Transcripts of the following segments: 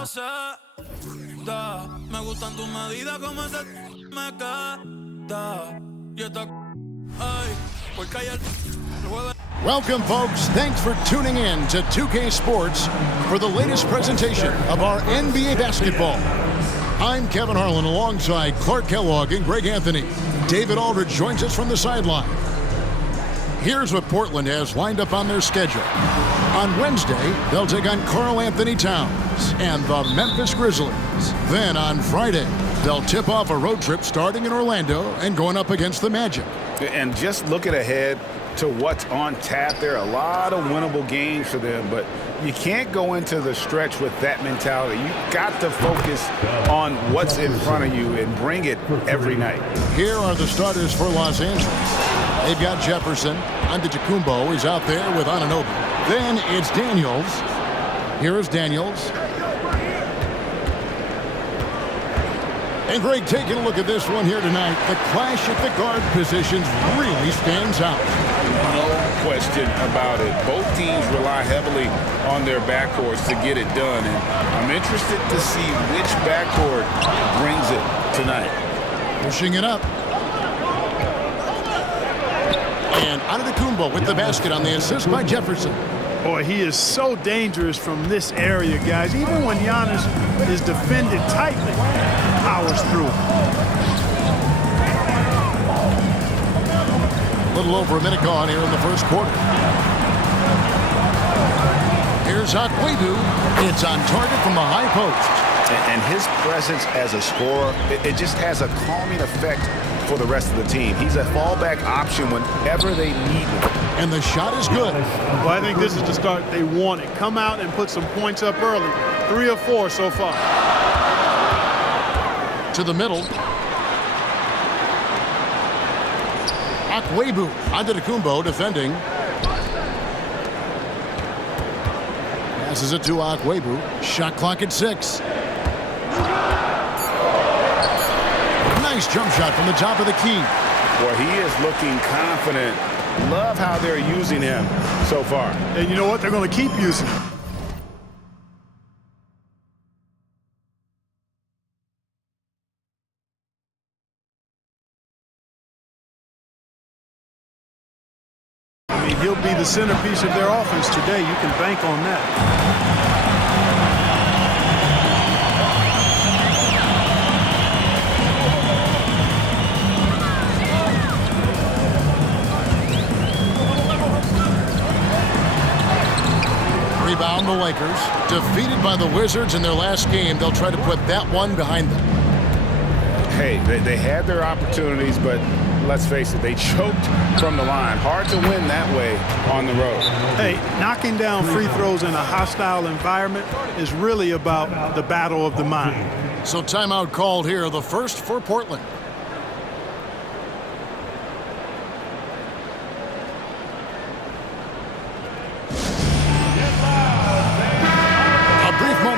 acepta. Me gustan tus medidas como ese me queda. Y esta ay, por callar Welcome, folks. Thanks for tuning in to 2K Sports for the latest presentation of our NBA basketball. I'm Kevin Harlan alongside Clark Kellogg and Greg Anthony. David Aldridge joins us from the sideline. Here's what Portland has lined up on their schedule. On Wednesday, they'll take on Karl Anthony Towns and the Memphis Grizzlies. Then on Friday, they'll tip off a road trip starting in Orlando and going up against the Magic. And just looking ahead to what's on tap, there are a lot of winnable games for them, but you can't go into the stretch with that mentality. You've got to focus on what's in front of you and bring it every night. Here are the starters for Los Angeles. They've got Jefferson. Antetokounmpo is out there with Anunoby. Then it's Daniels. Here's Daniels. And Greg, taking a look at this one here tonight, the clash at the guard positions really stands out. No question about it. Both teams rely heavily on their backcourts to get it done. And I'm interested to see which backcourt brings it tonight. Pushing it up. And Antetokounmpo with the basket on the assist by Jefferson. Boy, he is so dangerous from this area, guys. Even when Giannis is defended tightly, powers through. A little over a minute gone here in the first quarter. Here's Akwebu. It's on target from the high post. And his presence as a scorer, it just has a calming effect for the rest of the team. He's a fallback option whenever they need him. And the shot is good. Well, I think this is the start they wanted. Come out and put some points up early. 3 of 4 so far. To the middle. Akwebu. Antetokounmpo defending. Passes it to Akwebu. Shot clock at 6. Nice jump shot from the top of the key. Well, he is looking confident. Love how they're using him so far. And you know what? They're going to keep using him. I mean, he'll be the centerpiece of their offense today. You can bank on that. Rebound the Lakers. Defeated by the Wizards in their last game, they'll try to put that one behind them. Hey, they had their opportunities, but let's face it, they choked from the line. Hard to win that way on the road. Hey, knocking down free throws in a hostile environment is really about the battle of the mind. So timeout called here, the first for Portland.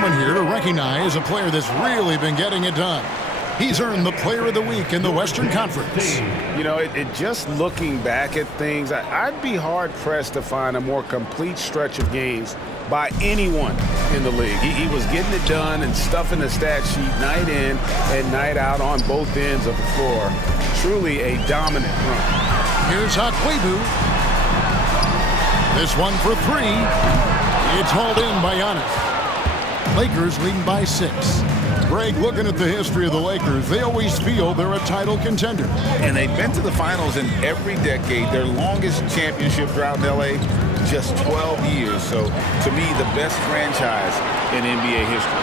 Here to recognize a player that's really been getting it done. He's earned the Player of the Week in the Western Conference. You know, it just looking back at things, I'd be hard-pressed to find a more complete stretch of games by anyone in the league. He was getting it done and stuffing the stat sheet night in and night out on both ends of the floor. Truly a dominant run. Here's Akwebu. This one for 3. It's hauled in by Giannis. Lakers leading by 6. Greg, looking at the history of the Lakers, they always feel they're a title contender. And they've been to the finals in every decade. Their longest championship drought in L.A., just 12 years. So, to me, the best franchise in NBA history.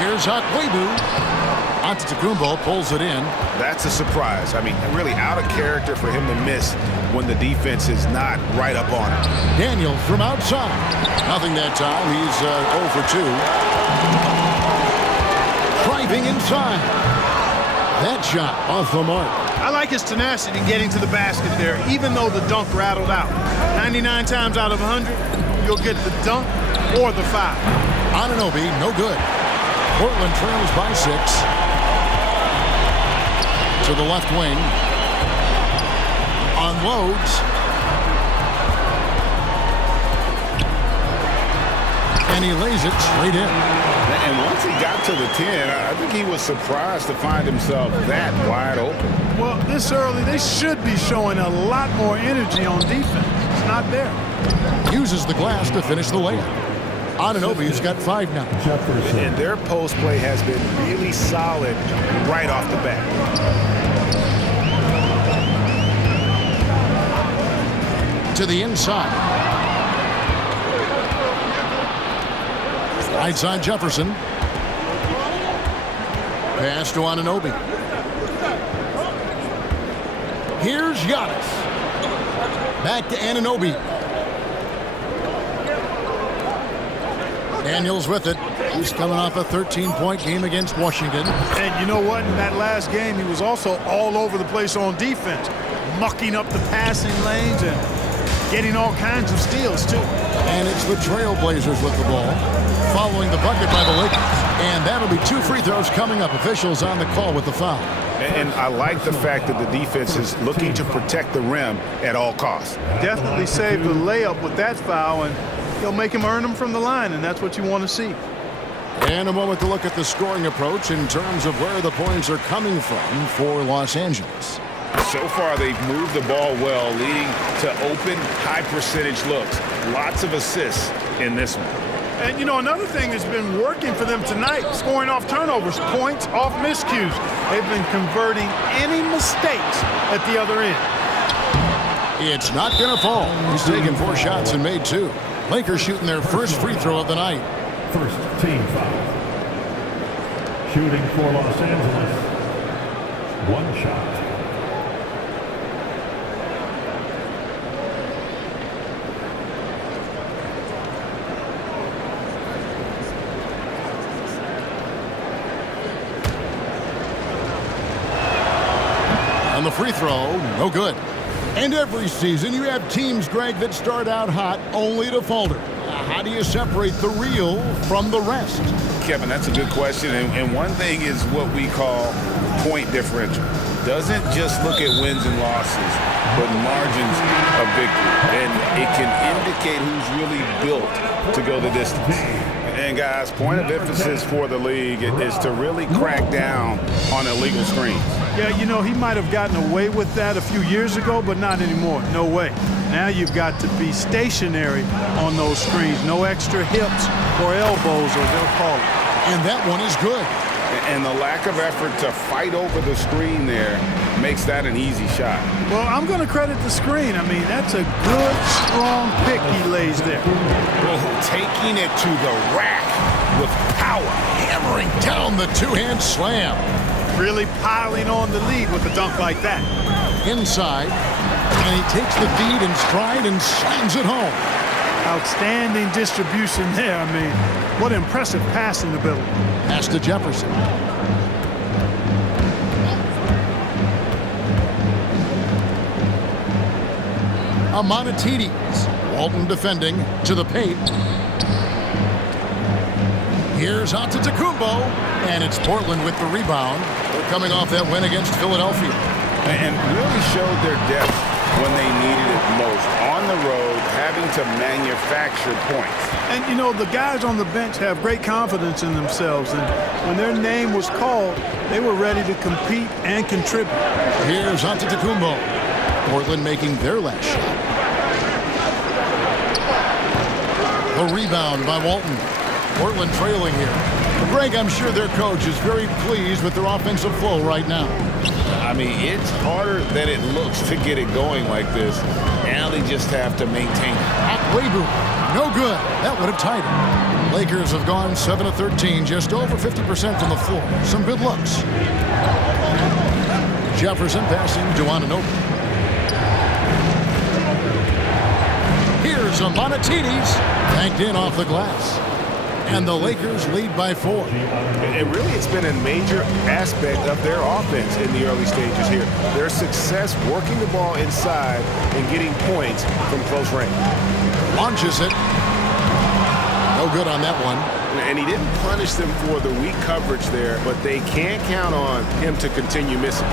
Here's Akwebu. Antetokounmpo pulls it in. That's a surprise. I mean, really out of character for him to miss when the defense is not right up on him. Daniels from outside. Nothing that time. He's 0 for 2. Driving inside. That shot off the mark. I like his tenacity getting to the basket there, even though the dunk rattled out. 99 times out of 100, you'll get the dunk or the foul. Anunoby, no good. Portland trails by 6. To the left wing. Unloads. And he lays it straight in. And once he got to the 10, I think he was surprised to find himself that wide open. Well, this early, they should be showing a lot more energy on defense. It's not there. Uses the glass to finish the layup. Anunoby's got 5 now. And their post play has been really solid right off the bat. To the inside. Right side Jefferson. Pass to Anunoby. Here's Giannis. Back to Anunoby. Daniels with it. He's coming off a 13-point game against Washington. And you know what? In that last game, he was also all over the place on defense, mucking up the passing lanes and getting all kinds of steals, too. And it's the Trailblazers with the ball, following the bucket by the Lakers. And that'll be 2 free throws coming up. Officials on the call with the foul. And I like the fact that the defense is looking to protect the rim at all costs. Definitely saved the layup with that foul, and he'll make him earn them from the line, and that's what you want to see. And a moment to look at the scoring approach in terms of where the points are coming from for Los Angeles. So far, they've moved the ball well, leading to open, high-percentage looks. Lots of assists in this one. And, you know, another thing that's been working for them tonight, scoring off turnovers, points off miscues. They've been converting any mistakes at the other end. It's not going to fall. He's taken 4 shots and made 2. Lakers shooting their first free throw of the night. First team foul. Shooting for Los Angeles. 1 shot. On the free throw, no good. And every season you have teams, Greg, that start out hot only to falter. How do you separate the real from the rest? Kevin, that's a good question. And one thing is what we call point differential. Doesn't just look at wins and losses, but margins of victory. And it can indicate who's really built to go the distance. And guys, point of emphasis for the league is to really crack down on illegal screens. Yeah, you know, he might have gotten away with that a few years ago, but not anymore. No way. Now you've got to be stationary on those screens. No extra hips or elbows, or they'll call it. And that one is good. And the lack of effort to fight over the screen there makes that an easy shot. Well, I'm going to credit the screen. I mean, that's a good, strong pick he lays there. Oh, taking it to the rack with power. Hammering down the 2-hand slam. Really piling on the lead with a dunk like that. Inside, and he takes the feed in stride and slams it home. Outstanding distribution there. I mean, what impressive passing ability. Pass to Jefferson. Amanatides. Walton defending to the paint. Here's Antetokounmpo, and it's Portland with the rebound. They're coming off that win against Philadelphia. And really showed their depth when they needed it most. On the road, having to manufacture points. And, you know, the guys on the bench have great confidence in themselves. And when their name was called, they were ready to compete and contribute. Here's Antetokounmpo. Portland making their last shot. The rebound by Walton. Portland trailing here. Greg, I'm sure their coach is very pleased with their offensive flow right now. I mean, it's harder than it looks to get it going like this. Now they just have to maintain it. Akwebu, no good. That would have tied it. Lakers have gone 7 of 13, just over 50% from the floor. Some good looks. Jefferson passing to Anunoby. Here's Amanatides, banked in off the glass. And the Lakers lead by 4. And really, it's been a major aspect of their offense in the early stages here. Their success working the ball inside and getting points from close range. Launches it. No good on that one. And he didn't punish them for the weak coverage there, but they can't count on him to continue missing.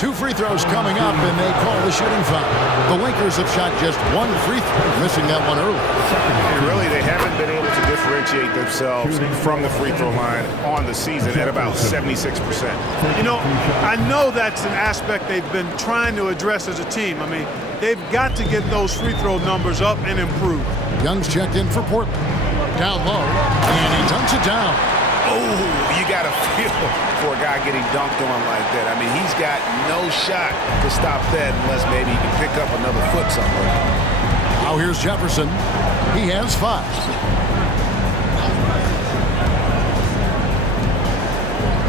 2 free throws coming up, and they call the shooting foul. The Lakers have shot just 1 free throw, missing that one early. And really, they haven't been able to differentiate themselves from the free throw line on the season at about 76%. You know, I know that's an aspect they've been trying to address as a team. I mean, they've got to get those free throw numbers up and improve. Young's checked in for Portland. Down low, and he dunks it down. Oh, you got to feel for a guy getting dunked on like that. I mean, he's got no shot to stop that unless maybe he can pick up another foot somewhere. Now here's Jefferson. He has 5.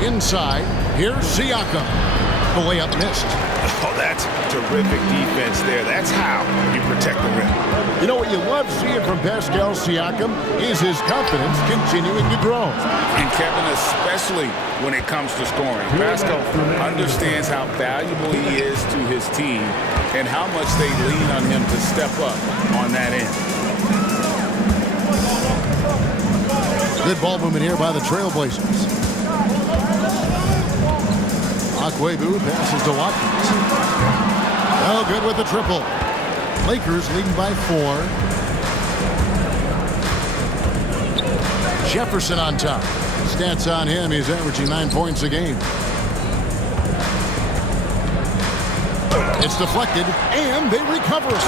Inside, here's Siakam. The layup missed. Oh, that's terrific defense there. That's how you protect the rim. You know what you love seeing from Pascal Siakam is his confidence continuing to grow. And Kevin, especially when it comes to scoring. Pascal understands how valuable he is to his team and how much they lean on him to step up on that end. Good ball movement here by the Trailblazers. Akwebu passes to Watkins. Oh, good with the triple. Lakers leading by 4. Jefferson on top. Stats on him, he's averaging 9 points a game. It's deflected, and they recover it.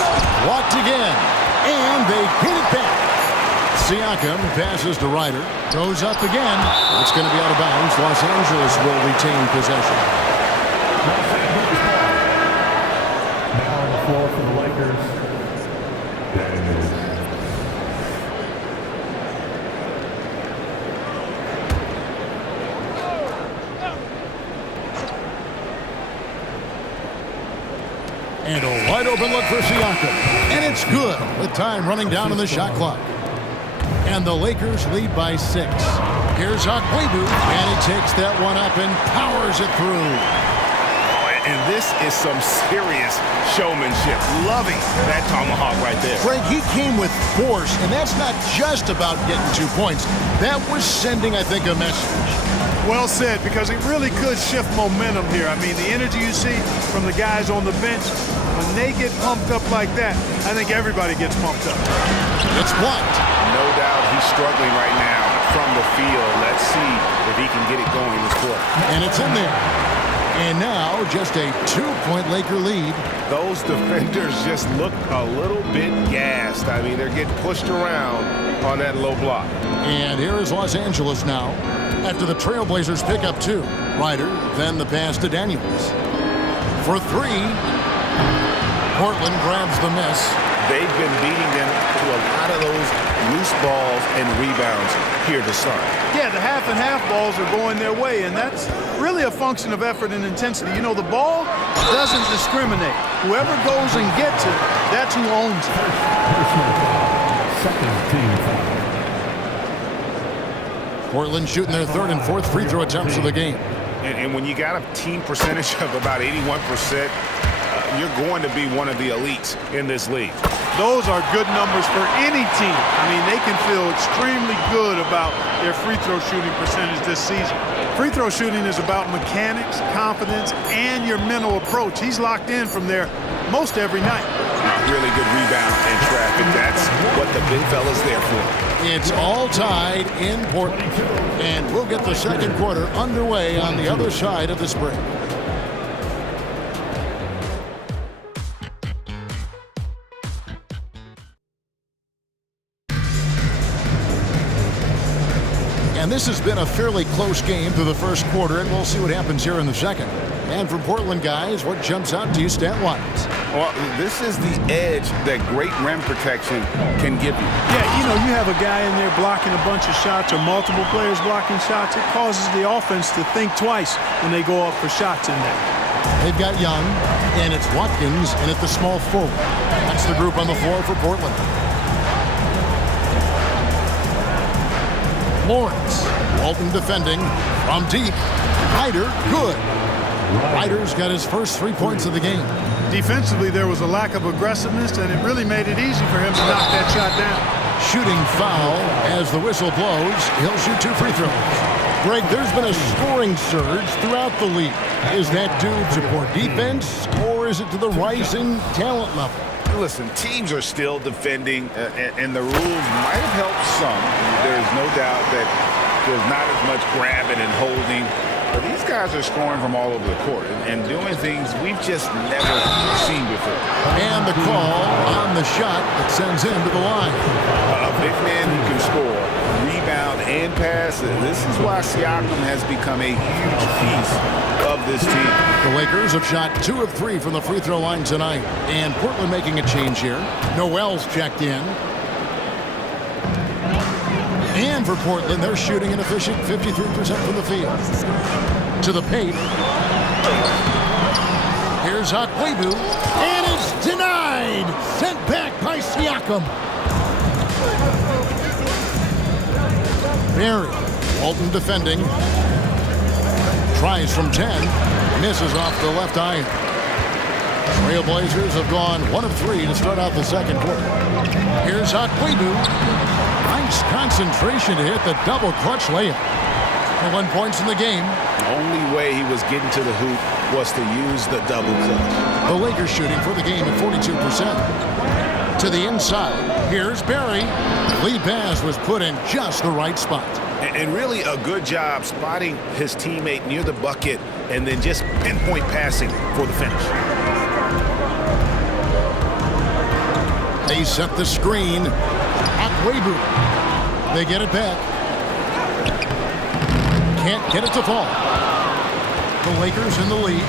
Blocked again, and they get it back. Siakam passes to Ryder. Goes up again. It's going to be out of bounds. Los Angeles will retain possession. Now on the floor for the Lakers, Daniels. And a wide open look for Siakam. And it's good with time running down on the shot clock. And the Lakers lead by 6. Here's Akwebu, and he takes that one up and powers it through. And this is some serious showmanship. Loving that tomahawk right there. Greg, he came with force, and that's not just about getting 2 points. That was sending, I think, a message. Well said, because it really could shift momentum here. I mean, the energy you see from the guys on the bench, when they get pumped up like that, I think everybody gets pumped up. It's blocked. No doubt he's struggling right now from the field. Let's see if he can get it going this quarter. And it's in there. And now just a 2-point Laker lead. Those defenders just look a little bit gassed. I mean, they're getting pushed around on that low block. And here is Los Angeles now. After the Trailblazers pick up 2. Ryder, then the pass to Daniels. For 3. Portland grabs the miss. They've been beating them to a lot of those loose balls and rebounds here to start. Yeah, the half and half balls are going their way, and that's really a function of effort and intensity. You know, the ball doesn't discriminate. Whoever goes and gets it, that's who owns it. Second team foul. Portland shooting their 3rd and 4th free throw attempts of the game. And when you got a team percentage of about 81%, you're going to be one of the elites in this league. Those are good numbers for any team. I mean, they can feel extremely good about their free throw shooting percentage this season. Free throw shooting is about mechanics, confidence, and your mental approach. He's locked in from there most every night. Really good rebound and traffic. That's what the big fella's there for. It's all tied in Portland. And we'll get the second quarter underway on the other side of this break. And this has been a fairly close game through the first quarter, and we'll see what happens here in the second. And from Portland, guys, what jumps out to you stat-wise? Well, this is the edge that great rim protection can give you. Yeah, you know, you have a guy in there blocking a bunch of shots or multiple players blocking shots. It causes the offense to think twice when they go up for shots in there. They've got Young, and it's Watkins, and at the small forward. That's the group on the floor for Portland. Lawrence, Walton defending from deep. Ryder, good. Ryder's got his first 3 points of the game. Defensively, there was a lack of aggressiveness, and it really made it easy for him to knock that shot down. Shooting foul as the whistle blows. He'll shoot 2 free throws. Greg, there's been a scoring surge throughout the league. Is that due to poor defense, or is it to the rising talent level? Listen, teams are still defending, and the rules might have helped some. There's no doubt that there's not as much grabbing and holding. But these guys are scoring from all over the court and doing things we've just never seen before. And the call on the shot that sends him to the line. A big man who can score, rebound, and pass. This is why Siakam has become a huge piece of this team. The Lakers have shot 2 of 3 from the free throw line tonight. And Portland making a change here. Noel's checked in. And for Portland, they're shooting an efficient 53% from the field. To the paint. Here's Akwebu. And it's denied. Sent back by Siakam. Barry. Walton defending. Tries from 10. Misses off the left iron. Trailblazers have gone 1 of 3 to start out the second quarter. Here's Akwebu. Nice concentration to hit the double clutch layup. 1 point in the game. The only way he was getting to the hoop was to use the double clutch. The Lakers shooting for the game at 42%. To the inside. Here's Barry. Lead pass was put in just the right spot. And really a good job spotting his teammate near the bucket and then just pinpoint passing for the finish. They set the screen. Akwebu. They get it back. Can't get it to fall. The Lakers in the lead.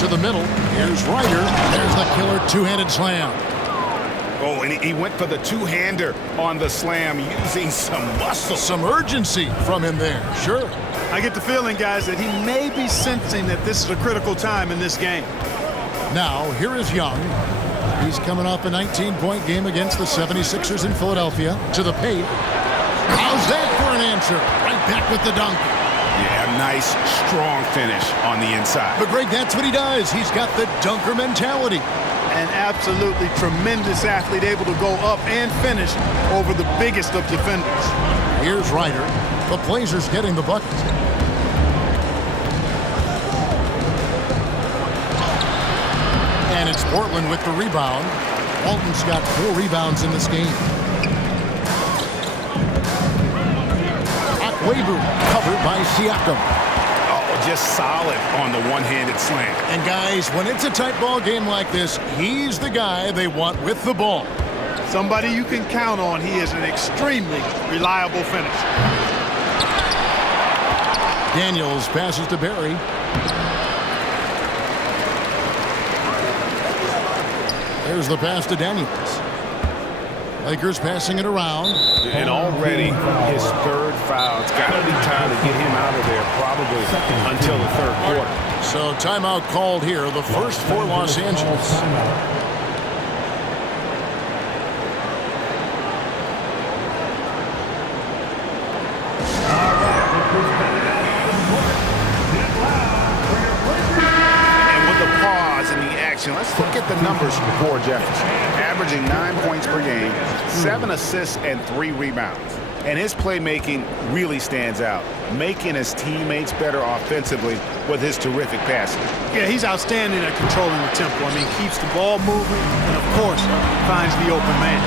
To the middle. Here's Ryder. There's the killer two-handed slam. Oh, and he went for the two-hander on the slam using some muscle. Some urgency from him there. Sure. I get the feeling, guys, that he may be sensing that this is a critical time in this game. Now, here is Young. He's coming off a 19-point game against the 76ers in Philadelphia. To the paint. How's that for an answer? Right back with the dunk. Yeah, nice, strong finish on the inside. But Greg, that's what he does. He's got the dunker mentality. An absolutely tremendous athlete, able to go up and finish over the biggest of defenders. Here's Ryder. The Blazers getting the bucket. And it's Portland with the rebound. Walton's got 4 rebounds in this game. Akwebu covered by Siakam. Oh, just solid on the one-handed slam. And guys, when it's a tight ball game like this, he's the guy they want with the ball. Somebody you can count on. He is an extremely reliable finisher. Daniels passes to Barry. There's the pass to Daniels. Lakers passing it around. And already his 3rd foul. It's got to be time to get him out of there probably until the 3rd quarter. So timeout called here, the first for Los Angeles. Let's look at the numbers for Jefferson. Averaging 9 points per game, 7 assists, and 3 rebounds. And his playmaking really stands out, making his teammates better offensively with his terrific passing. Yeah, he's outstanding at controlling the tempo. I mean, keeps the ball moving, and of course, finds the open man.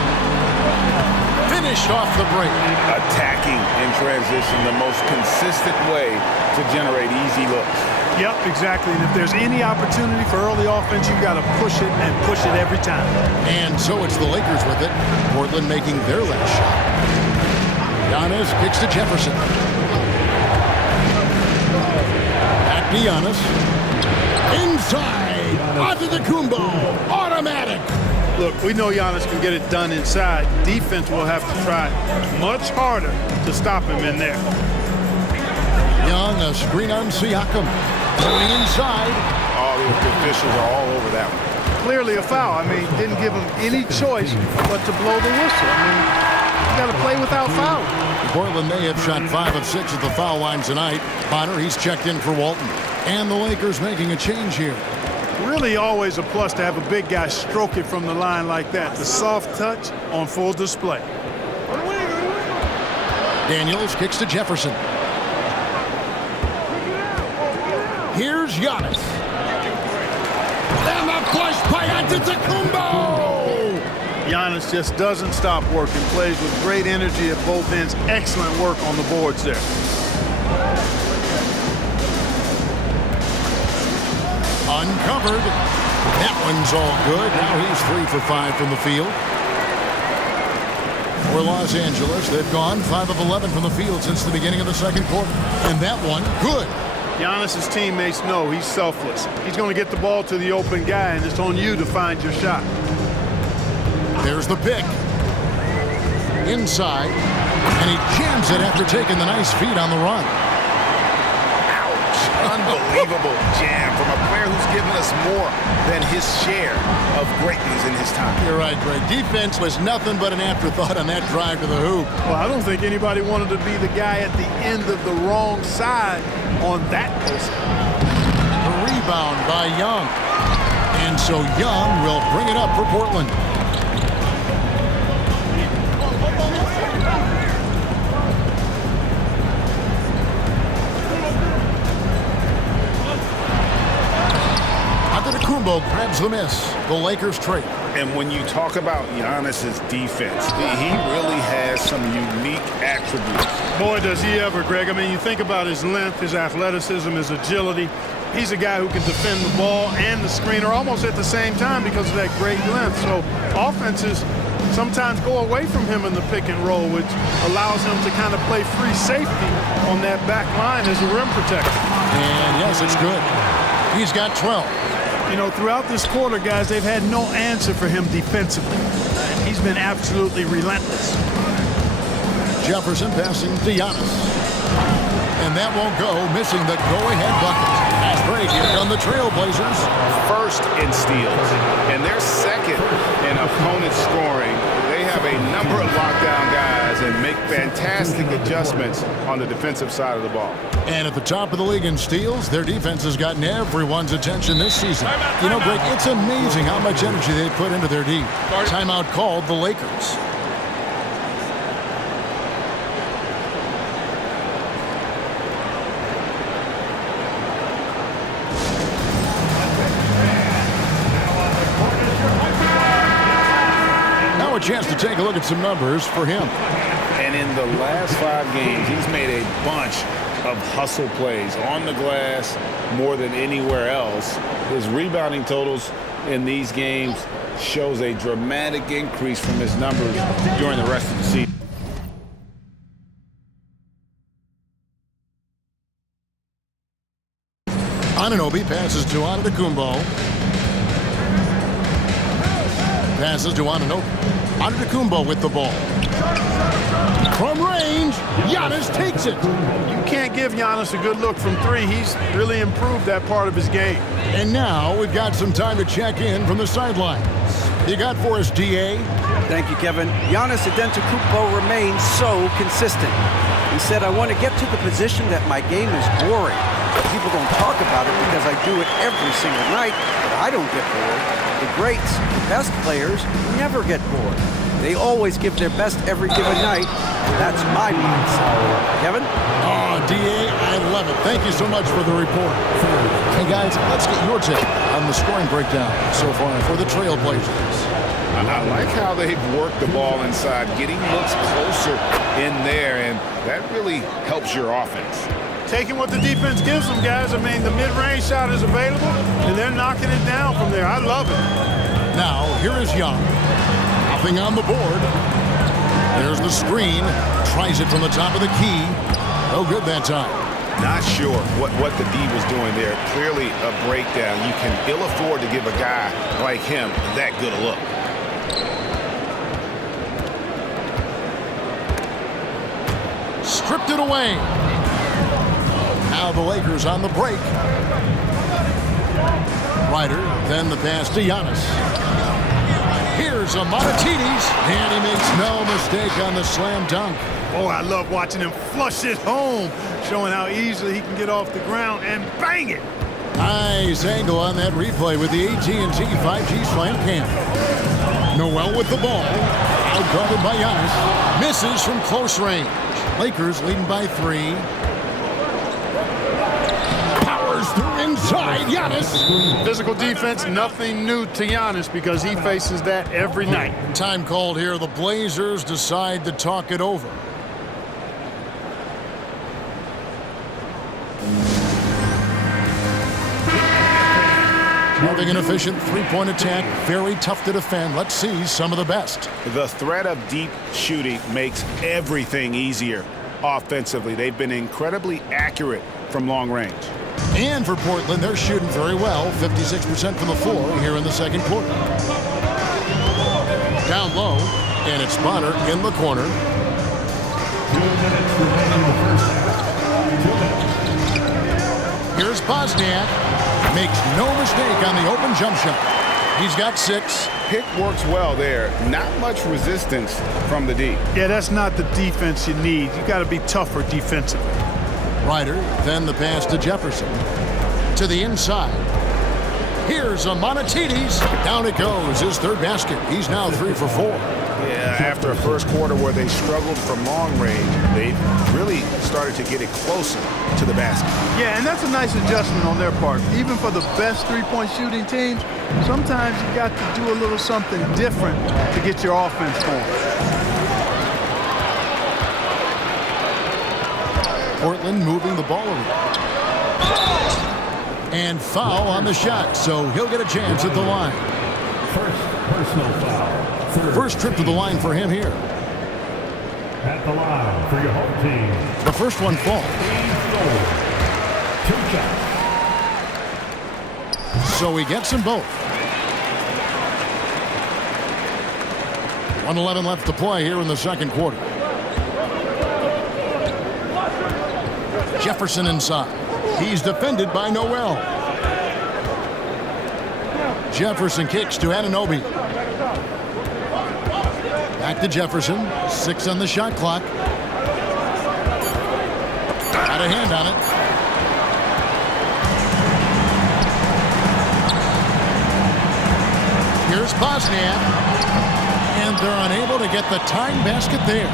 Finished off the break. Attacking in transition, the most consistent way to generate easy looks. Yep, exactly. And if there's any opportunity for early offense, you've got to push it and push it every time. And so it's the Lakers with it. Portland making their last shot. Giannis kicks to Jefferson. Back to Giannis. Inside. Antetokounmpo. Automatic. Look, we know Giannis can get it done inside. Defense will have to try much harder to stop him in there. Young, a screen on Siakam. Going inside. Oh, the officials are all over that one. Clearly a foul. I mean, didn't give him any choice but to blow the whistle. I mean, you got to play without foul. Portland may have shot 5 of 6 at the foul line tonight. Bonner, he's checked in for Walton. And the Lakers making a change here. Really always a plus to have a big guy stroke it from the line like that. The soft touch on full display. Daniels kicks to Jefferson. Giannis. And the push by Antetokounmpo. Giannis just doesn't stop working. Plays with great energy at both ends. Excellent work on the boards there. Uncovered. That one's all good. Now he's 3 for 5 from the field. For Los Angeles, they've gone 5 of 11 from the field since the beginning of the second quarter. And that one, good. Giannis's teammates know he's selfless. He's going to get the ball to the open guy, and it's on you to find your shot. There's the pick. Inside. And he jams it after taking the nice feed on the run. Unbelievable jam from a player who's given us more than his share of greatness in his time. You're right, Greg. Defense was nothing but an afterthought on that drive to the hoop. Well, I don't think anybody wanted to be the guy at the end of the wrong side on that post. The rebound by Young. And so Young will bring it up for Portland. Antetokounmpo grabs the miss. The Lakers trade. And when you talk about Giannis's defense, he really has some unique attributes. Boy, does he ever, Greg. I mean, you think about his length, his athleticism, his agility. He's a guy who can defend the ball and the screener almost at the same time because of that great length. So offenses sometimes go away from him in the pick and roll, which allows him to kind of play free safety on that back line as a rim protector. And yes, it's good. He's got 12. You know, throughout this quarter, guys, they've had no answer for him defensively. He's been absolutely relentless. Jefferson passing to Giannis. And that won't go, missing the go-ahead bucket. Fast break, here come the Trailblazers. First in steals, and they're second in opponent scoring. They have a number of lockdown guys and make fantastic adjustments on the defensive side of the ball. And at the top of the league in steals, their defense has gotten everyone's attention this season. You know, Greg, it's amazing how much energy they put into their D. Timeout called the Lakers. Now a chance to take a look at some numbers for him. And in the last 5 games, he's made a bunch of hustle plays on the glass more than anywhere else. His rebounding totals in these games shows a dramatic increase from his numbers during the rest of the season. Anunoby passes to Antetokounmpo. Passes to Anunoby. Antetokounmpo with the ball. From range, Giannis takes it. You can't give Giannis a good look from 3. He's really improved that part of his game. And now we've got some time to check in from the sidelines. You got for us, DA? Thank you, Kevin. Giannis Antetokounmpo remains so consistent. He said, I want to get to the position that my game is boring. People don't talk about it because I do it every single night, but I don't get bored. The greats, the best players, never get bored. They always give their best every given night, and that's my mindset. Kevin? Oh, DA, I love it. Thank you so much for the report. Hey, guys, let's get your take on the scoring breakdown so far for the Trailblazers. I like how they've worked the ball inside, getting looks closer in there, and that really helps your offense. Taking what the defense gives them, guys. I mean, the mid-range shot is available, and they're knocking it down from there. I love it. Now, here is Young. Nothing on the board. There's the screen. Tries it from the top of the key. No good that time. Not sure what the D was doing there. Clearly a breakdown. You can ill afford to give a guy like him that good a look. Stripped it away. Now the Lakers on the break. Ryder, then the pass to Giannis. Here's a Montides, and he makes no mistake on the slam dunk. Oh, I love watching him flush it home, showing how easily he can get off the ground and bang it. Nice angle on that replay with the AT&T 5G Slam Cam. Noel with the ball. Outguarded by Giannis. Misses from close range. Lakers leading by 3. Powers through inside. Giannis. Physical defense, nothing new to Giannis because he faces that every night. Time called here. The Blazers decide to talk it over. Having an efficient three-point attack, very tough to defend. Let's see some of the best. The threat of deep shooting makes everything easier offensively. They've been incredibly accurate from long range. And for Portland, they're shooting very well, 56% from the floor here in the second quarter. Down low, and it's Bonner in the corner. 2 minutes remaining in the first half. 2 minutes. Here's Bosniak. Makes no mistake on the open jump shot. He's got 6. Pick works well there. Not much resistance from the D. Yeah, that's not the defense you need. You got to be tougher defensively. Ryder, then the pass to Jefferson. To the inside. Here's Amonatides. Down it goes, his third basket. He's now 3 for 4. Yeah, after a first quarter where they struggled from long range, they really started to get it closer to the basket. Yeah, and that's a nice adjustment on their part. Even for the best three-point shooting teams, sometimes you got to do a little something different to get your offense going. Portland moving the ball around. And foul on the shot, so he'll get a chance at the line. First personal foul. First trip to the line for him here. At the line for your home team. The first one falls. 2 shots. So he gets them both. 1:11 left to play here in the second quarter. Jefferson inside. He's defended by Noel. Jefferson kicks to Anunoby. Back to Jefferson. 6 on the shot clock. Got a hand on it. Here's Bosniak. And they're unable to get the tying basket there.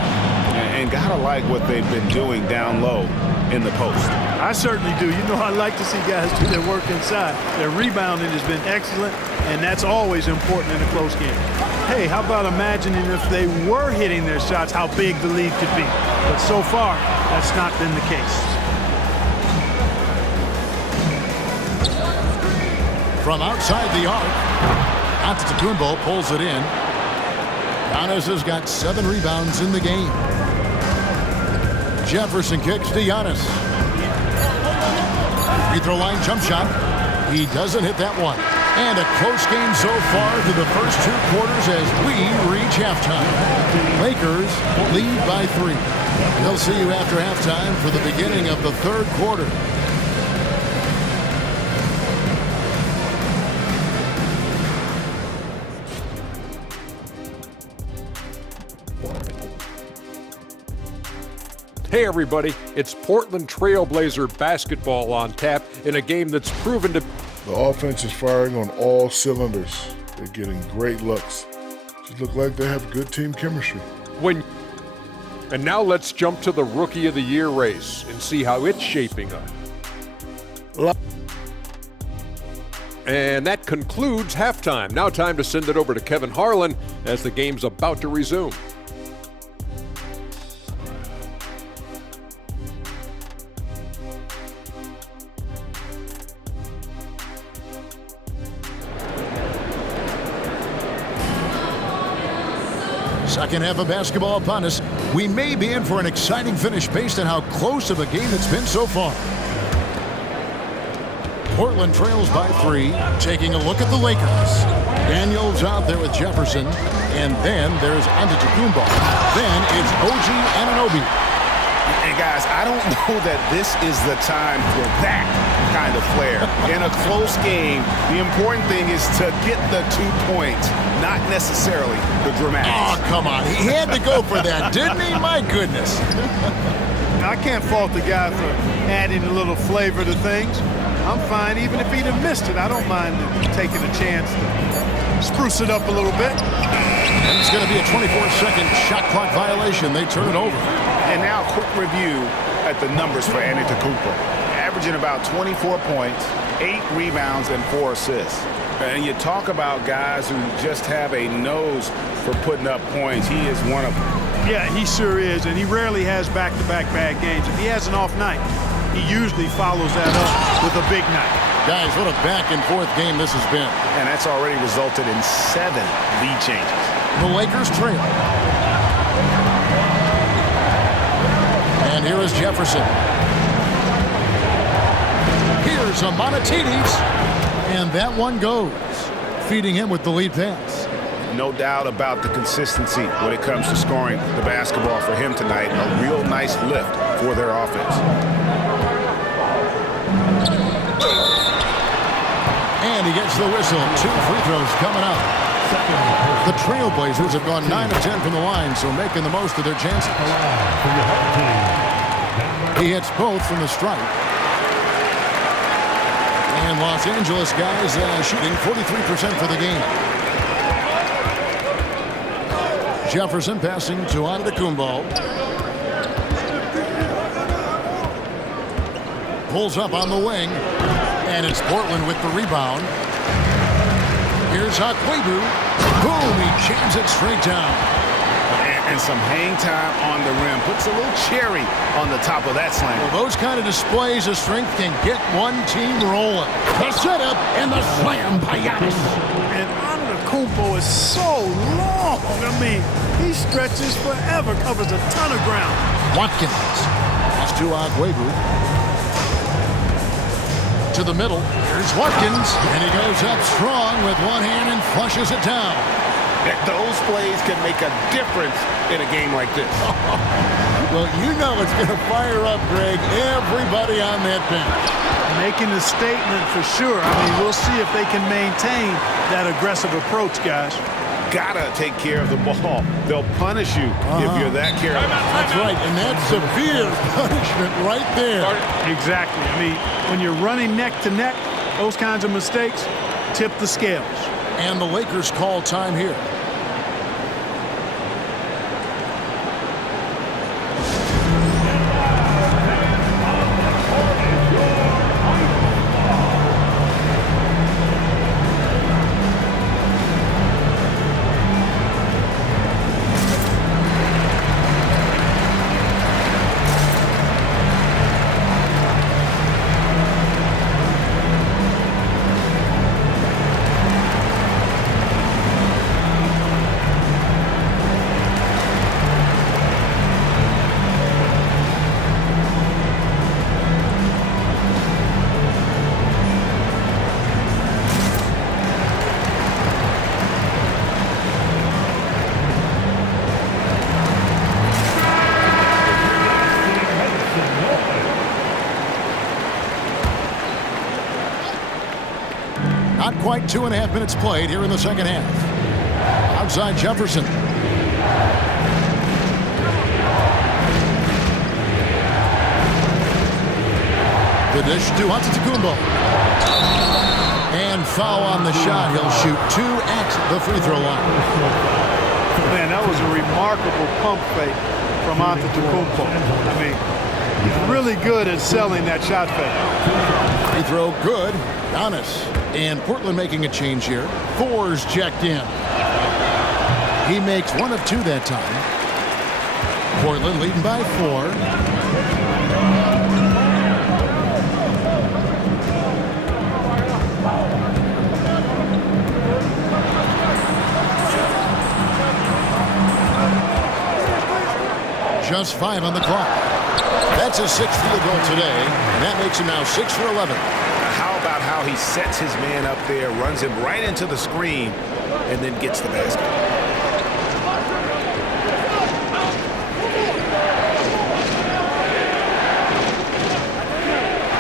And gotta like what they've been doing down low in the post. I certainly do. You know, I like to see guys do their work inside. Their rebounding has been excellent, and that's always important in a close game. Hey, how about imagining if they were hitting their shots, how big the lead could be? But so far, that's not been the case. From outside the arc, Antetokounmpo pulls it in. Giannis has got 7 rebounds in the game. Jefferson kicks to Giannis. Free throw line jump shot. He doesn't hit that one. And a close game so far through the first 2 quarters as we reach halftime. Lakers lead by 3. They'll see you after halftime for the beginning of the third quarter. Hey everybody, it's Portland Trailblazer basketball on tap in a game that's proven to... The offense is firing on all cylinders. They're getting great looks. Just look like they have good team chemistry. And now let's jump to the Rookie of the Year race and see how it's shaping up. And that concludes halftime. Now time to send it over to Kevin Harlan as the game's about to resume. Second half of basketball upon us. We may be in for an exciting finish based on how close of a game it's been so far. Portland trails by 3, taking a look at the Lakers. Daniels out there with Jefferson, and then there's Antetokounmpo. Then it's OG Anunoby. And guys, I don't know that this is the time for that kind of flair. In a close game, the important thing is to get the 2 points, not necessarily the dramatics. Oh, come on. He had to go for that, didn't he? My goodness. I can't fault the guy for adding a little flavor to things. I'm fine. Even if he'd have missed it, I don't mind taking a chance to spruce it up a little bit. And it's going to be a 24-second shot clock violation. They turn it over. And now a quick review at the numbers for Antetokounmpo. averaging about 24 points, 8 rebounds, and 4 assists. And you talk about guys who just have a nose for putting up points. He is one of them. Yeah, he sure is, and he rarely has back-to-back bad games. If he has an off night, he usually follows that up with a big night. Guys, what a back-and-forth game this has been. And that's already resulted in 7 lead changes. The Lakers trail. And here is Jefferson. Here's Amonatides. And that one goes, feeding him with the lead pass. No doubt about the consistency when it comes to scoring the basketball for him tonight. A real nice lift for their offense. And he gets the whistle. 2 free throws coming up. The Trailblazers have gone 9 of 10 from the line, so making the most of their chances. He hits both from the stripe. And Los Angeles guys shooting 43% for the game. Jefferson passing to Antetokounmpo. Pulls up on the wing. And it's Portland with the rebound. Here's Akwebu. Boom, he jams it straight down. And some hang time on the rim. Puts a little cherry on the top of that slam. Well, those kind of displays of strength can get one team rolling. The setup and the slam by Giannis. And Antetokounmpo is so long. I mean, he stretches forever, covers a ton of ground. Watkins. That's to Akwebu. To the middle. Here's Watkins. And he goes up strong with one hand and flushes it down. Those plays can make a difference in a game like this. Well, you know it's going to fire up, Greg, everybody on that bench. Making a statement for sure. I mean, we'll see if they can maintain that aggressive approach, guys. Gotta take care of the ball. They'll punish you if you're that careless. That's right, and that's severe punishment right there. Exactly. I mean, when you're running neck to neck, those kinds of mistakes tip the scales. And the Lakers call time here. Not quite 2.5 minutes played here in the second half. Outside Jefferson. The dish to Antetokounmpo. And foul on the shot. He'll shoot 2 at the free throw line. Man, that was a remarkable pump fake from Antetokounmpo. I mean, he's really good at selling that shot fake. Free throw good. Giannis. And Portland making a change here. Thor's checked in. He makes 1 of 2 that time. Portland leading by 4. Just 5 on the clock. That's his 6th field goal today, and that makes him now 6 for 11. How about how he sets his man up there, runs him right into the screen, and then gets the basket.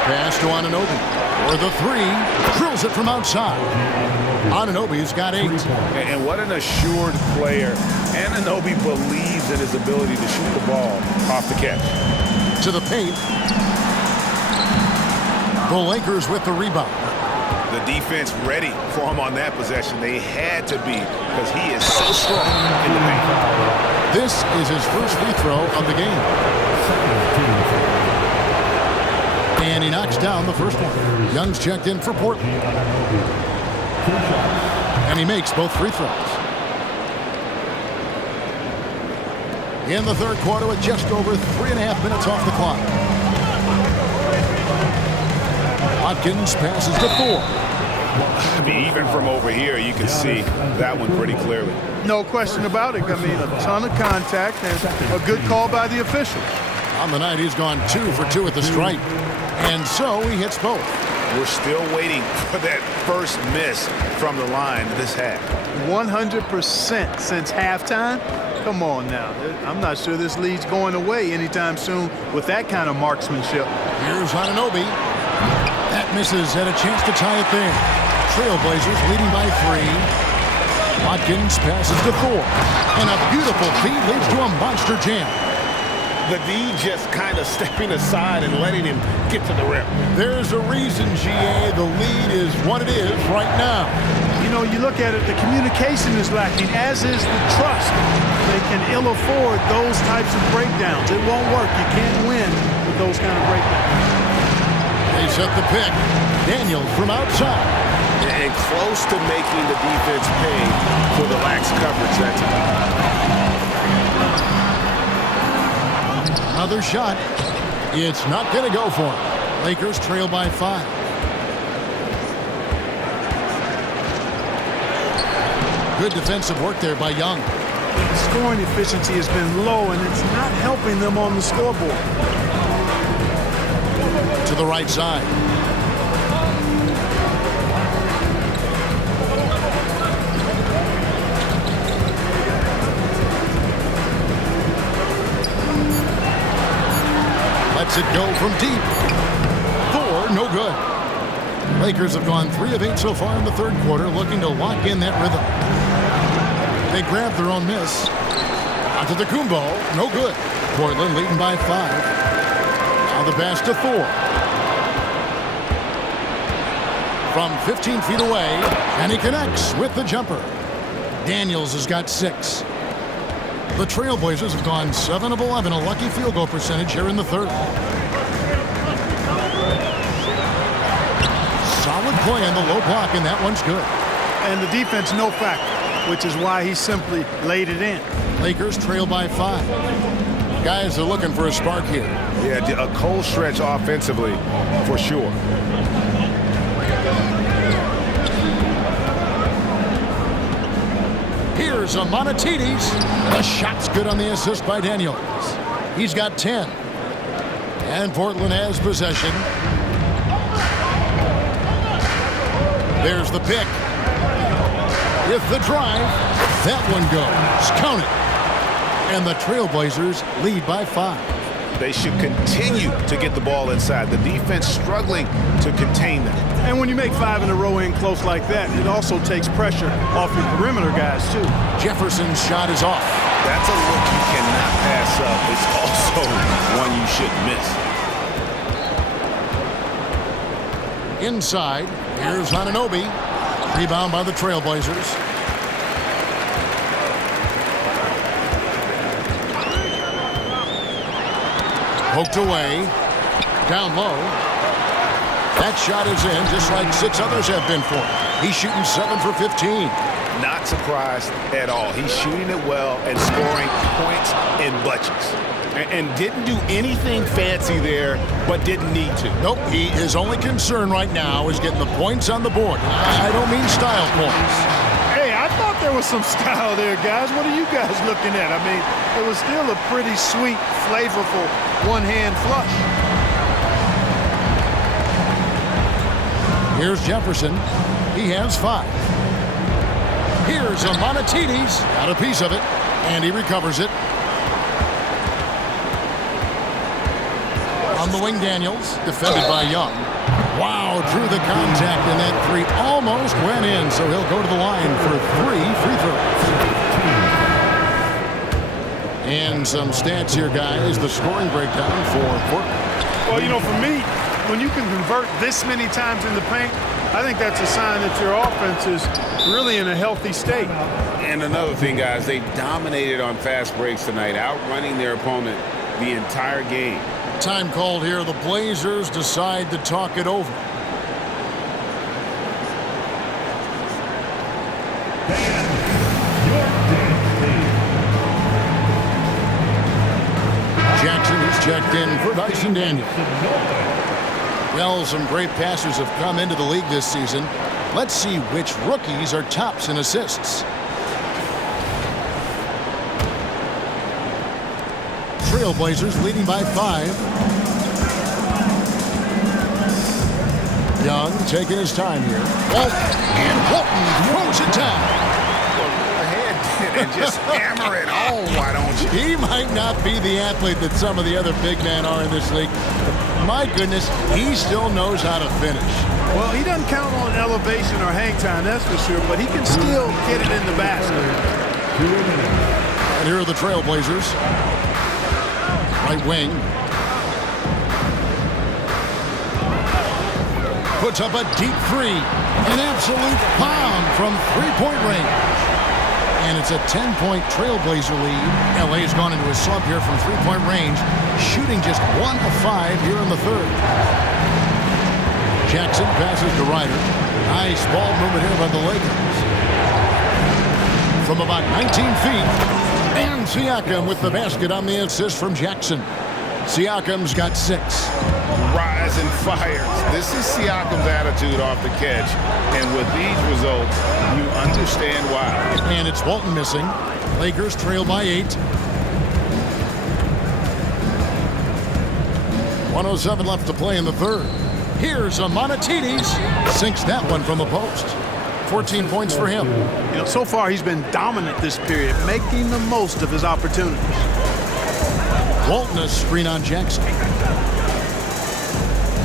Pass to Anunoby. For the 3. Drills it from outside. Anunoby's got 8. And what an assured player. Anunoby believes in his ability to shoot the ball off the catch. To the paint. The Lakers with the rebound. The defense ready for him on that possession. They had to be because he is so strong in the paint. This is his first free throw of the game. And he knocks down the first one. Young's checked in for Portland. And he makes both free throws. In the third quarter with just over 3.5 minutes off the clock. Watkins passes to Thor. I mean, even from over here, you can see that one pretty clearly. No question about it. I mean, a ton of contact and a good call by the officials. On the night, he's gone 2 for 2 at the stripe. And so he hits both. We're still waiting for that first miss from the line this half. 100% since halftime? Come on now. I'm not sure this lead's going away anytime soon with that kind of marksmanship. Here's Anunoby. That misses. Had a chance to tie it there. Trailblazers leading by 3. Watkins passes to Thor. And a beautiful feed leads to a monster jam. The D just kind of stepping aside and letting him get to the rim. There's a reason, GA, the lead is what it is right now. You know, you look at it, the communication is lacking, as is the trust. They can ill afford those types of breakdowns. It won't work. You can't win with those kind of breakdowns. They set the pick. Daniels from outside. And close to making the defense pay for the lax coverage that time. Another shot. It's not going to go for him. Lakers trail by 5. Good defensive work there by Young. The scoring efficiency has been low, and it's not helping them on the scoreboard. To the right side. Lets it go from deep. Thor, no good. Lakers have gone 3 of 8 so far in the third quarter, looking to lock in that rhythm. They grab their own miss. Onto the Kumbo, no good. Portland leading by 5. Now the pass to Thor. From 15 feet away, and he connects with the jumper. Daniels has got 6. The Trailblazers have gone 7 of 11, a lucky field goal percentage here in the third. Solid play on the low block, and that one's good. And the defense no factor, which is why he simply laid it in. Lakers trail by 5. Guys are looking for a spark here. Yeah, a cold stretch offensively, for sure. Here's Amanatides. The shot's good on the assist by Daniels. He's got 10. And Portland has possession. There's the pick. With the drive, that one goes. Count it. And the Trailblazers lead by 5. They should continue to get the ball inside. The defense struggling to contain them. And when you make 5 in a row in close like that, it also takes pressure off your perimeter guys, too. Jefferson's shot is off. That's a look you cannot pass up. It's also one you shouldn't miss. Inside, here's Anunoby. Rebound by the Trailblazers. Poked away. Down low. That shot is in, just like 6 others have been for him. He's shooting 7 for 15. Not surprised at all. He's shooting it well and scoring points in bunches. And didn't do anything fancy there, but didn't need to. Nope, his only concern right now is getting the points on the board. I don't mean style points. Hey, I thought there was some style there, guys. What are you guys looking at? I mean, it was still a pretty sweet, flavorful one-hand flush. Here's Jefferson. He has 5. Here's Amanatides. Got a piece of it, and he recovers it. On the wing, Daniels, defended by Young. Wow, drew the contact, and that 3 almost went in, so he'll go to the line for 3 free throws. And some stats here, guys. The scoring breakdown for Portland. Well, you know, for me, when you can convert this many times in the paint, I think that's a sign that your offense is really in a healthy state. And another thing, guys, they dominated on fast breaks tonight, outrunning their opponent the entire game. Time called here. The Blazers decide to talk it over. Jackson is checked in for Dyson Daniels. Well, some great passers have come into the league this season. Let's see which rookies are tops in assists. Trailblazers leading by 5. Young taking his time here. And Walton throws it down. Well, go ahead and just hammer it home, why don't you? He might not be the athlete that some of the other big men are in this league. My goodness, he still knows how to finish. Well, he doesn't count on elevation or hang time, that's for sure, but he can still get it in the basket. And here are the Trailblazers. Right wing. Puts up a deep three. An absolute bomb from three-point range. And it's a 10-point Trailblazer lead. LA has gone into a slump here from three-point range, shooting just 1 of 5 here in the third. Jackson passes to Ryder. Nice ball movement here by the Lakers. From about 19 feet. And Siakam with the basket on the assist from Jackson. Siakam's got 6. Rise and fires. This is Siakam's attitude off the catch. And with these results, you understand why. And it's Walton missing. Lakers trail by 8. 1:07 left to play in the third. Here's Amanatides. Sinks that one from the post. 14 points for him. You know, so far he's been dominant this period, making the most of his opportunities. Walton a screen on Jackson.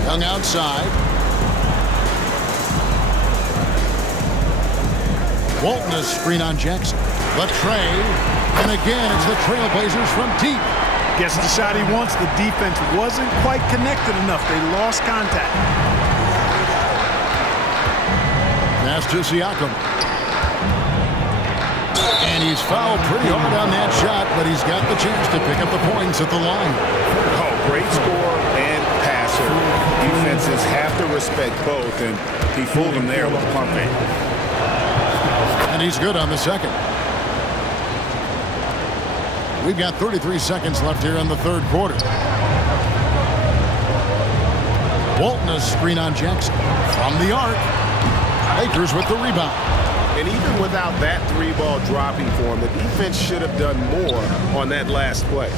Young outside. Walton a screen on Jackson. The tray. And again, it's the Trailblazers from deep. Gets the shot he wants. The defense wasn't quite connected enough. They lost contact. Pass to Siakam. And he's fouled pretty hard on that shot, but he's got the chance to pick up the points at the line. Oh, great scorer and passer. Defenses have to respect both, and he fooled them there with pump fake. And he's good on the second. We've got 33 seconds left here in the third quarter. Walton a screen on Jackson. From the arc. Lakers with the rebound. And even without that 3-ball dropping for him, the defense should have done more on that last play.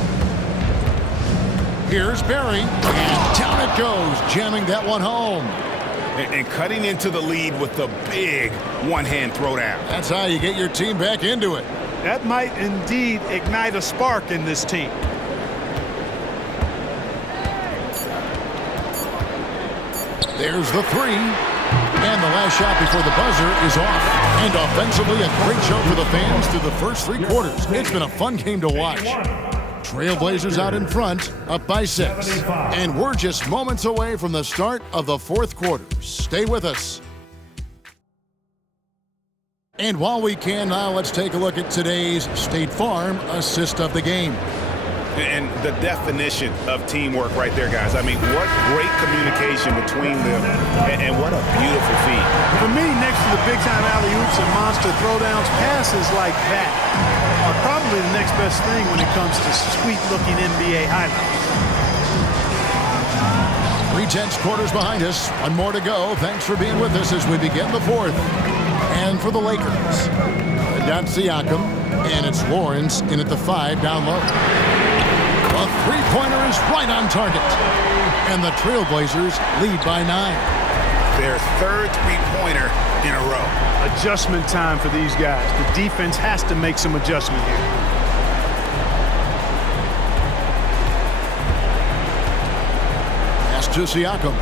Here's Barry. And down it goes, jamming that one home. And cutting into the lead with the big one-hand throwdown. That's how you get your team back into it. That might indeed ignite a spark in this team. There's the 3. And the last shot before the buzzer is off. And offensively, a great show for the fans through the first 3 quarters. It's been a fun game to watch. Trailblazers out in front, up by 6. And we're just moments away from the start of the fourth quarter. Stay with us. And while we can now, let's take a look at today's State Farm assist of the game. And the definition of teamwork right there, guys. I mean, what great communication between them, and what a beautiful feat. For me, next to the big-time alley-oops and monster throwdowns, passes like that are probably the next best thing when it comes to sweet-looking NBA highlights. 3/10 quarters behind us. One more to go. Thanks for being with us as we begin the fourth. And for the Lakers, down Siakam, and it's Lawrence in at the 5 down low. A three-pointer is right on target. And the Trailblazers lead by 9. Their third three-pointer in a row. Adjustment time for these guys. The defense has to make some adjustment here. Pass to Siakam.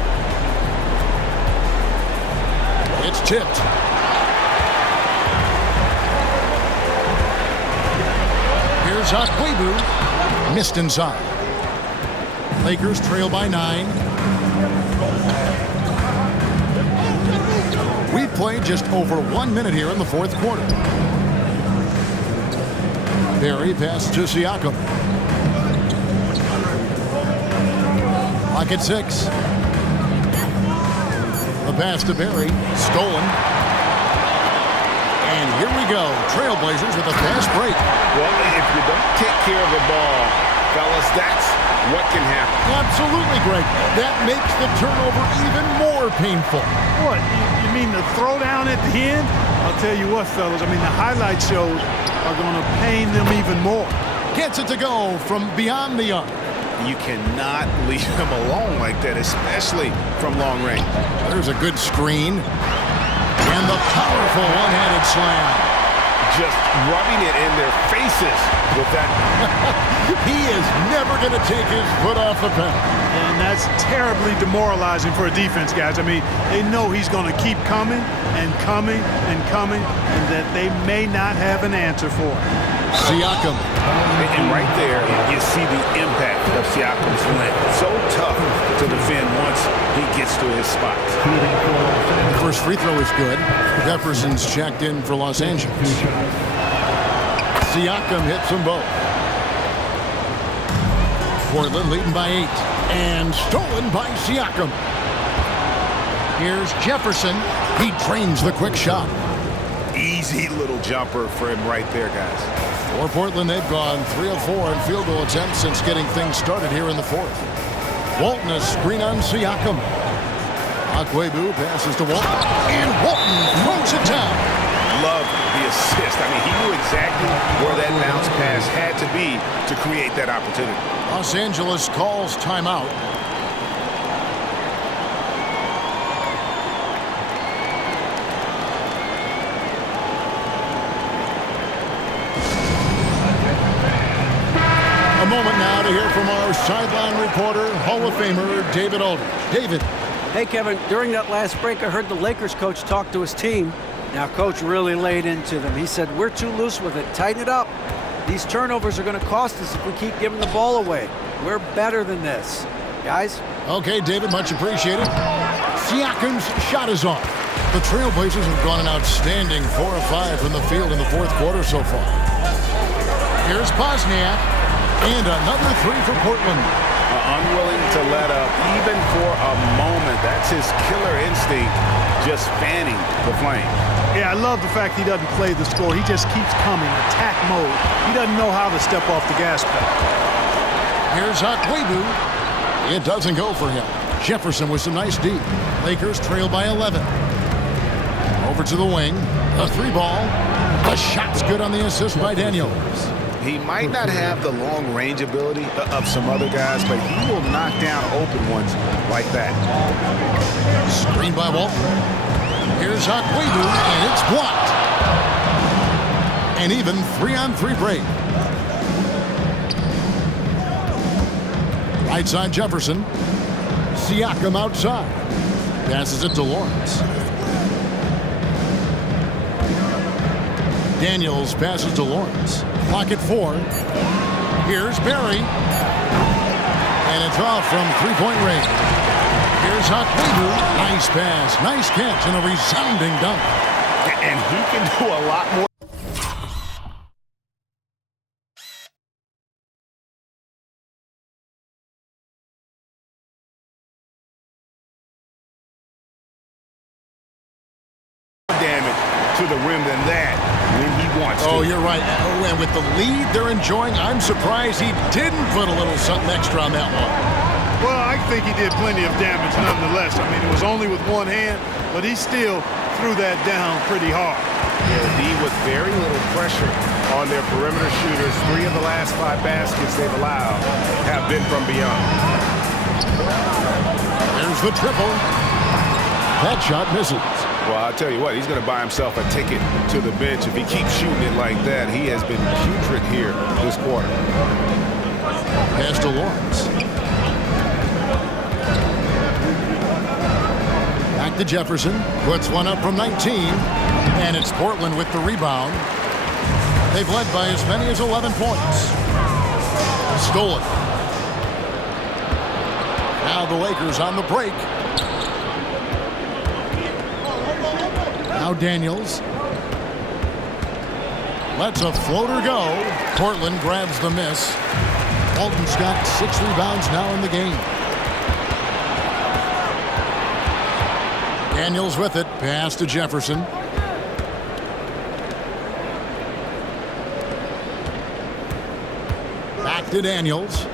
It's tipped. Here's Akwebu. Missed inside. Lakers trail by 9. We've played just over 1 minute here in the fourth quarter. Barry passes to Siakam. Clock at 6. The pass to Barry. Stolen. And here we go. Trailblazers with a fast break. Well, if you don't take care of the ball, fellas, that's what can happen. Absolutely, Greg. That makes the turnover even more painful. What, you mean the throwdown at the end? I'll tell you what, fellas, I mean, the highlight shows are going to pain them even more. Gets it to go from beyond the arc. You cannot leave him alone like that, especially from long range. There's a good screen. And the powerful one-handed slam. Just rubbing it in their faces with that. He is never going to take his foot off the pedal. And that's terribly demoralizing for a defense, guys. I mean, they know he's going to keep coming and coming and coming, and that they may not have an answer for it. Siakam. And right there, you see the impact of Siakam's length. So tough to defend once he gets to his spots. The first free throw is good. Jefferson's checked in for Los Angeles. Siakam hits them both. Portland leading by 8. And stolen by Siakam. Here's Jefferson. He drains the quick shot. Easy little jumper for him right there, guys. For Portland, they've gone 3 of 4 in field goal attempts since getting things started here in the fourth. Walton, a screen on Siakam. Akwebu passes to Walton. And Walton throws it down. Love the assist. I mean, he knew exactly where that bounce pass had to be to create that opportunity. Los Angeles calls timeout. A moment now to hear from our sideline reporter, Hall of Famer David Aldridge. David. Hey, Kevin, during that last break, I heard the Lakers coach talk to his team. Now, coach really laid into them. He said, we're too loose with it. Tighten it up. These turnovers are going to cost us if we keep giving the ball away. We're better than this. Guys? Okay, David, much appreciated. Siakam's shot is off. The Trailblazers have gone an outstanding 4 of 5 from the field in the fourth quarter so far. Here's Bosniak. And another 3 for Portland. Unwilling to let up even for a moment. That's his killer instinct, just fanning the flame. Yeah, I love the fact he doesn't play the score. He just keeps coming, attack mode. He doesn't know how to step off the gas pedal. Here's Akwebu. It doesn't go for him. Jefferson with some nice D. Lakers trail by 11. Over to the wing. A 3-ball. The shot's good on the assist by Daniels. He might not have the long-range ability of some other guys, but he will knock down open ones like that. Screen by Walton. Here's Akwebu, and it's blocked. An even 3-on-3 break. Right side Jefferson. Siakam outside. Passes it to Lawrence. Daniels passes to Lawrence. Clock at 4. Here's Barry. And it's off from 3-point range. Here's Akwebu. Nice pass, nice catch, and a resounding dunk. And he can do a lot more. Damage to the rim than that when he wants to. Oh, you're right. Oh, and with the lead they're enjoying, I'm surprised he didn't put a little something extra on that one. Well, I think he did plenty of damage nonetheless. I mean, it was only with one hand, but he still threw that down pretty hard. Yeah, D with very little pressure on their perimeter shooters. 3 of the last 5 baskets they've allowed have been from beyond. There's the triple. That shot misses. Well, I'll tell you what, he's going to buy himself a ticket to the bench. If he keeps shooting it like that, he has been putrid here this quarter. Pass to Lawrence. Back to Jefferson. Puts one up from 19. And it's Portland with the rebound. They've led by as many as 11 points. Stolen. Now the Lakers on the break. Now Daniels lets a floater go. Portland grabs the miss. Walton's got 6 rebounds now in the game. Daniels with it. Pass to Jefferson. Back to Daniels.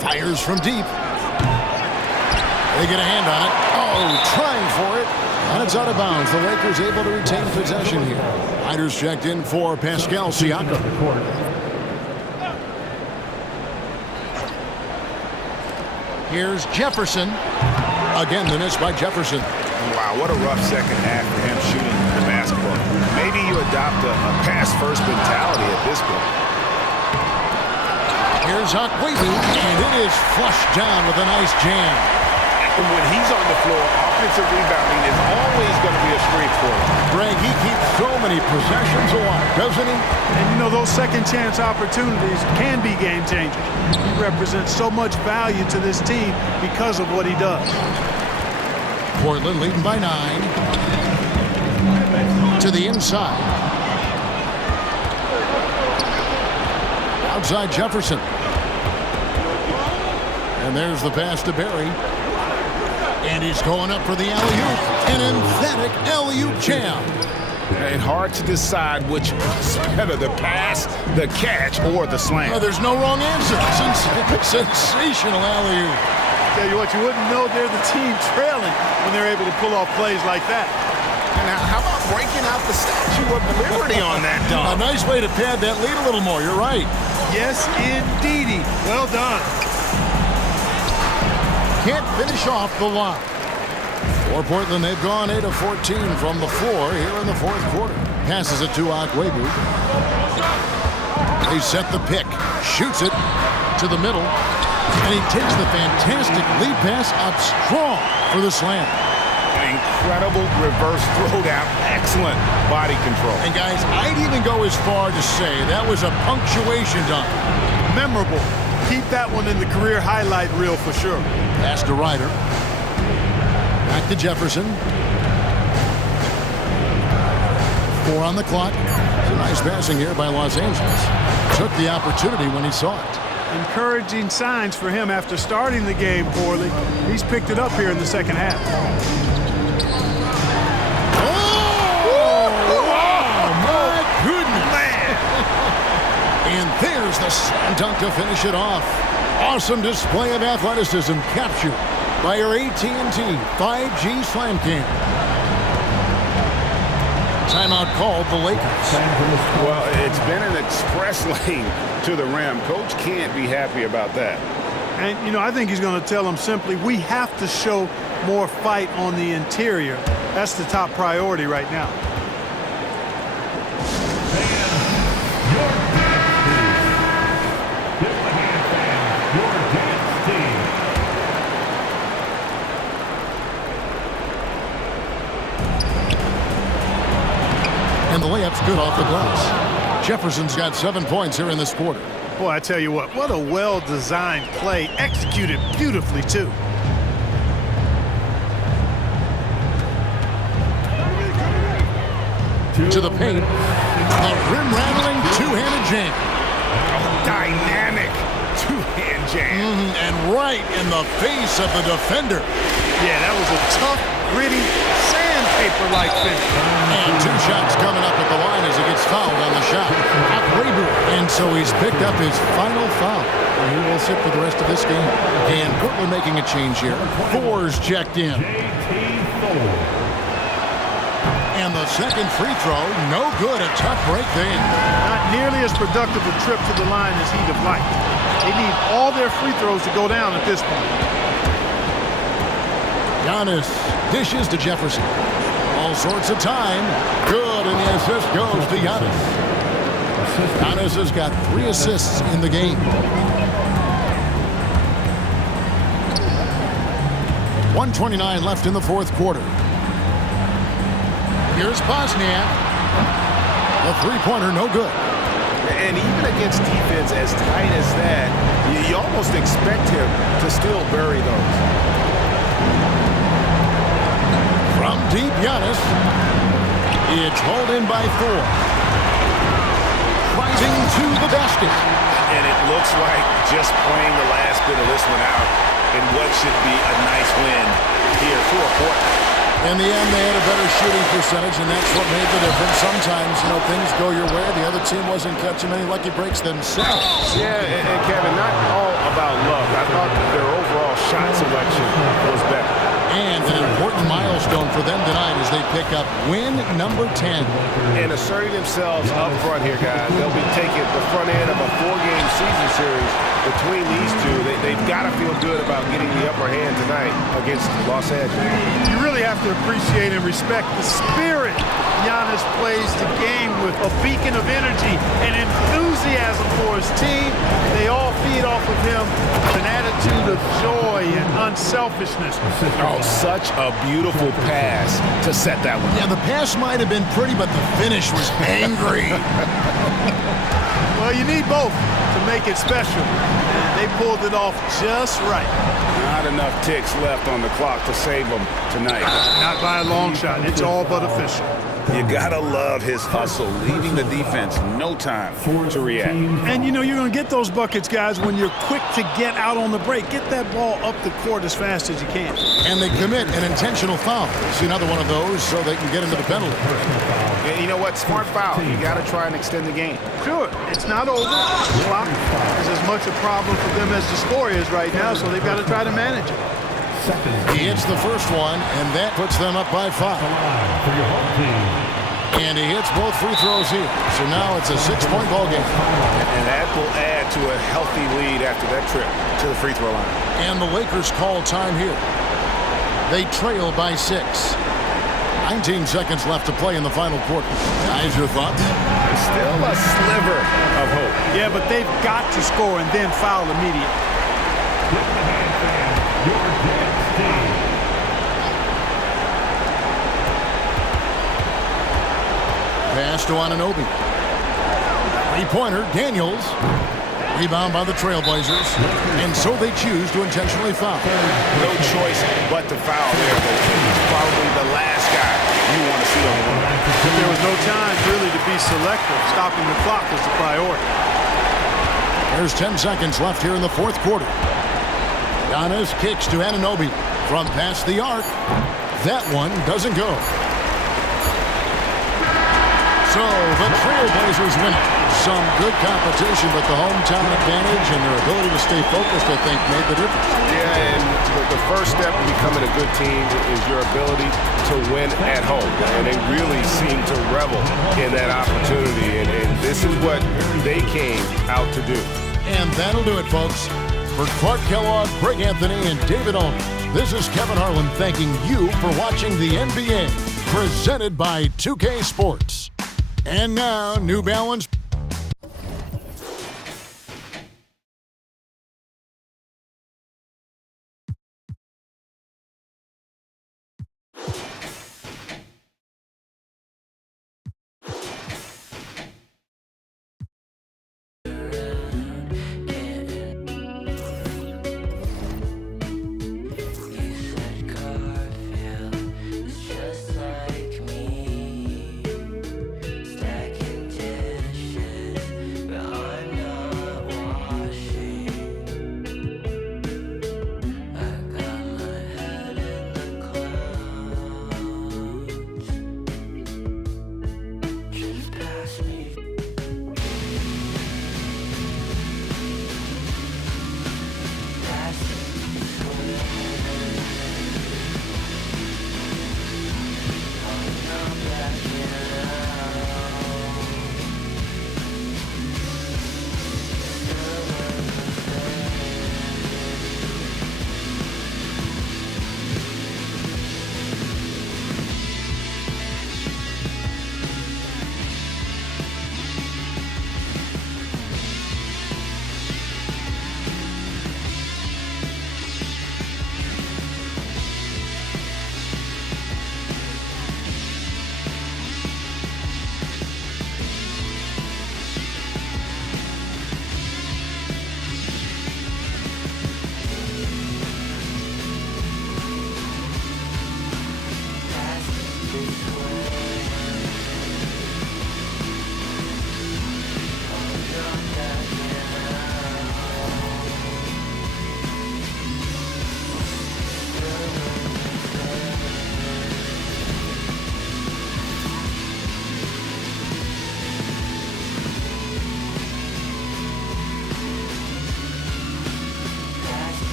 Fires from deep. They get a hand on it. Oh, trying for it. And it's out of bounds. The Lakers able to retain possession here. Riders checked in for Pascal Siakam. Here's Jefferson. Again, the miss by Jefferson. Wow, what a rough second half for him shooting the basketball. Maybe you adopt a pass-first mentality at this point. Here's Akwebu, and it is flushed down with a nice jam. And when he's on the floor, offensive rebounding is always going to be a strength for him. Greg, he keeps so many possessions alive, doesn't he? And you know, those second chance opportunities can be game changers. He represents so much value to this team because of what he does. Portland leading by 9. To the inside. Outside Jefferson. And there's the pass to Barry. And he's going up for the alley-oop. An emphatic alley-oop jam. And hard to decide which is better, the pass, the catch, or the slam. Oh, there's no wrong answer. Sensational alley-oop. Tell you what, you wouldn't know they're the team trailing when they're able to pull off plays like that. Now, how about breaking out the Statue of Liberty on that dunk? A nice way to pad that lead a little more. You're right. Yes, indeedy. Well done. Can't finish off the line. For Portland, they've gone 8 of 14 from the floor here in the fourth quarter. Passes it to Akwebu. They set the pick. Shoots it to the middle. And he takes the fantastic lead pass up strong for the slam. An incredible reverse throwdown. Excellent body control. And guys, I'd even go as far to say that was a punctuation dunk. Memorable. Keep that one in the career highlight reel for sure. Pass to Ryder. Back to Jefferson. 4 on the clock. It's a nice passing here by Los Angeles. Took the opportunity when he saw it. Encouraging signs for him after starting the game poorly. He's picked it up here in the second half. Oh, my goodness. Man. And there's the slam dunk to finish it off. Awesome display of athleticism captured by your AT&T 5G Slam Cam. Timeout called the Lakers. Well, it's been an express lane to the rim. Coach can't be happy about that. And, you know, I think he's going to tell them simply, we have to show more fight on the interior. That's the top priority right now. And the layup's good off the glass. Jefferson's got 7 points here in this quarter. Boy, I tell you what a well-designed play, executed beautifully, too. To the paint. A rim-rattling two-handed jam. Dynamic two-hand jam. And right in the face of the defender. Yeah, that was a tough, gritty, sandpaper-like finish. And 2 shots coming up at the line as he gets fouled on the shot. Akwebu. And so he's picked up his final foul. And he will sit for the rest of this game. And Portland making a change here. 4's checked in. And the second free throw, no good. A tough break there. Not nearly as productive a trip to the line as he'd have liked. They need all their free throws to go down at this point. Giannis dishes to Jefferson. All sorts of time. Good, and the assist goes to Giannis. Giannis has got 3 assists in the game. 1:29 left in the fourth quarter. Here's Bosniak. The three-pointer, no good. And even against defense as tight as that, you almost expect him to still bury those. From deep, Giannis. It's hauled in by 4. Rising to the basket. And it looks like just playing the last bit of this one out in what should be a nice win here for Portland. In the end, they had a better shooting percentage, and that's what made the difference. Sometimes, things go your way. The other team wasn't catching many lucky breaks themselves. Yeah, and Kevin, not all about luck. I thought their overall shot selection was better. And an important milestone for them tonight as they pick up win number 10. And asserting themselves up front here, guys. They'll be taking the front end of a 4-game season series between these two. They've got to feel good about getting the upper hand tonight against Los Angeles. You really have to appreciate and respect the spirit Giannis plays the game with, a beacon of energy and enthusiasm for his team. They all feed off of him with an attitude of joy and unselfishness. Oh, such a beautiful pass to set that one. Yeah, the pass might have been pretty, but the finish was angry. Well, you need both to make it special. And they pulled it off just right. Not enough ticks left on the clock to save them tonight. Not by a long shot. It's all but official. You gotta love his hustle, leaving the defense no time to react. And you're going to get those buckets, guys, when you're quick to get out on the break. Get that ball up the court as fast as you can. And they commit an intentional foul. See another one of those so they can get into the penalty. And you know what? Smart foul. You gotta try and extend the game. Sure, it's not over. The clock is as much a problem for them as the score is right now, so they've got to try to manage it. He hits the first one, and that puts them up by 5. And he hits both free throws here. So now it's a 6-point ball game. And that will add to a healthy lead after that trip to the free throw line. And the Lakers call time here. They trail by 6. 19 seconds left to play in the final quarter. Guys, your thoughts? Still a sliver of hope. Yeah, but they've got to score and then foul immediately. Pass to Anunoby. Three-pointer, Daniels. Rebound by the Trailblazers. And so they choose to intentionally foul. No choice but to foul there. He's probably the last guy you want to see on the line. But there was no time really to be selective. Stopping the clock was the priority. There's 10 seconds left here in the fourth quarter. Giannis kicks to Anunoby from past the arc. That one doesn't go. So the Trailblazers win it. Some good competition, but the hometown advantage and their ability to stay focused, I think, made the difference. Yeah, and the first step in becoming a good team is your ability to win at home. And they really seem to revel in that opportunity. And this is what they came out to do. And that'll do it, folks. For Clark Kellogg, Greg Anthony, and David Olney, this is Kevin Harlan thanking you for watching the NBA, presented by 2K Sports. And now, New Balance